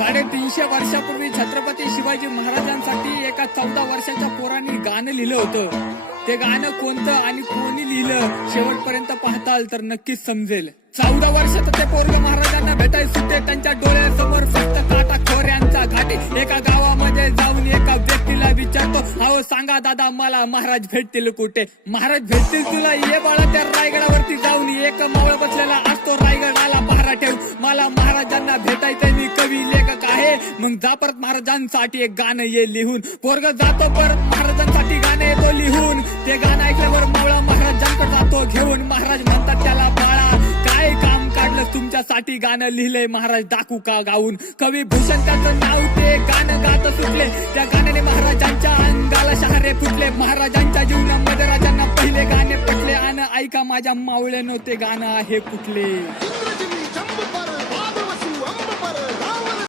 350 वर्षापूर्वी छत्रपती शिवाजी महाराजांसाठी एका 14 वर्षाच्या पोरांनी गाणं लिहिलं होतं. ते गाणं कोणतं आणि कोणी लिहिलं शेवटपर्यंत पाहताल तर नक्कीच समजेल. 14 वर्षात ते पोरग महाराजांना भेटायला सुटे. त्यांच्या डोळ्यासमोर फक्त काटा खोऱ्यांचा घाटे. एका गावामध्ये जाऊन एका व्यक्तीला विचारतो, अहो सांगा दादा मला महाराज भेटतील कुठे. महाराज भेटतील तुला, ये बाळा त्या रायगडावरती जाऊन. एक मावळ बसलेला असतो रायगडाला पहारा ठेव. मला महाराजांना भेटायचंय, मी कवी लेखक आहे. मग जा परत महाराजांसाठी एक गाणं ये लिहून. पोरग जातो परत महाराजांसाठी गाणं येतो लिहून. ते गाणं ऐकल्यावर मावळा महाराजांकडे जातो घेऊन. महाराज म्हणतात त्याला, बाळा काय काम काढलं तुमच्यासाठी गाणं लिहिलंय महाराज, दाखवू का गाऊन. कवी भूषण त्याचं नाव, ते गाणं गात सुटले. त्या गाण्याने महाराजांच्या अंगाला शहारे फुटले. महाराजांच्या जीवनामध्ये राजांना पहिले गाणे पटले. आणि ऐका माझ्या मावळ्यानं ते गाणं आहे कुठले.